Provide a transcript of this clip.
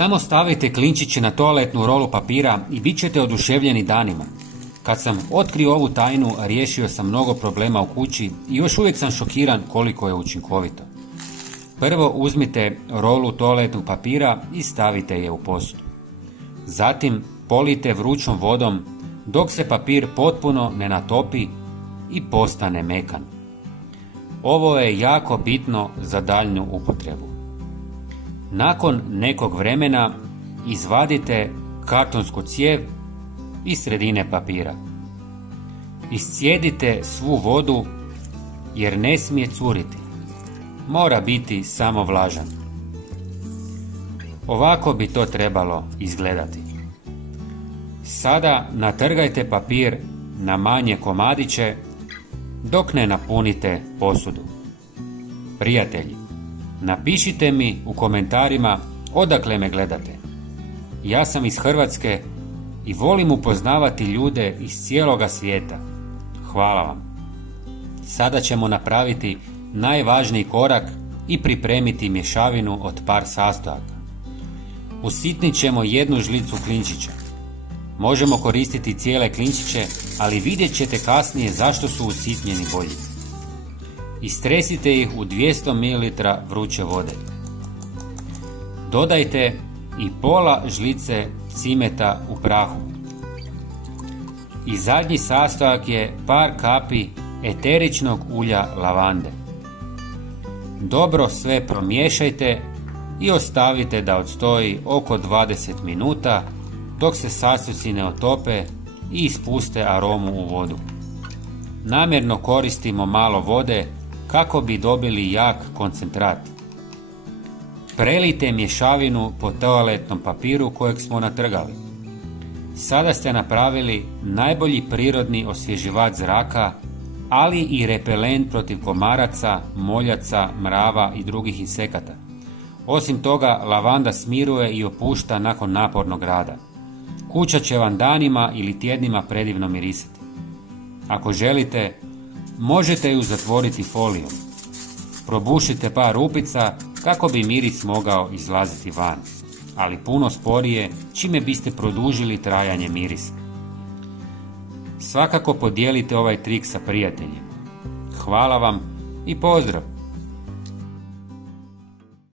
Samo stavite klinčiće na toaletnu rolu papira i bit ćete oduševljeni danima. Kad sam otkrio ovu tajnu, riješio sam mnogo problema u kući i još uvijek sam šokiran koliko je učinkovito. Prvo uzmite rolu toaletnog papira i stavite je u posudu. Zatim polijte vrućom vodom dok se papir potpuno ne natopi i postane mekan. Ovo je jako bitno za daljnju upotrebu. Nakon nekog vremena izvadite kartonsku cijev iz sredine papira. Iscijedite svu vodu jer ne smije curiti. Mora biti samo vlažan. Ovako bi to trebalo izgledati. Sada natrgajte papir na manje komadiće dok ne napunite posudu. Prijatelji, napišite mi u komentarima odakle me gledate. Ja sam iz Hrvatske i volim upoznavati ljude iz cijeloga svijeta. Hvala vam. Sada ćemo napraviti najvažniji korak i pripremiti mješavinu od par sastojaka. Usitnit ćemo 1 žlicu klinčića. Možemo koristiti cijele klinčiće, ali vidjet ćete kasnije zašto su usitnjeni bolji. Istresite ih u 200 ml vruće vode. Dodajte i pola žlice cimeta u prahu. I zadnji sastojak je par kapi eteričnog ulja lavande. Dobro sve promiješajte i ostavite da odstoji oko 20 minuta dok se sastojci ne otope i ispuste aromu u vodu. Namjerno koristimo malo vode kako bi dobili jak koncentrat. Prelijte mješavinu po toaletnom papiru kojeg smo natrgali. Sada ste napravili najbolji prirodni osvježivač zraka, ali i repelent protiv komaraca, moljaca, mrava i drugih insekata. Osim toga, lavanda smiruje i opušta nakon napornog rada. Kuća će vam danima ili tjednima predivno mirisati. Ako želite, možete ju zatvoriti folijom. Probušite par rupica kako bi miris mogao izlaziti van, ali puno sporije čime biste produžili trajanje mirisa. Svakako podijelite ovaj trik sa prijateljima. Hvala vam i pozdrav!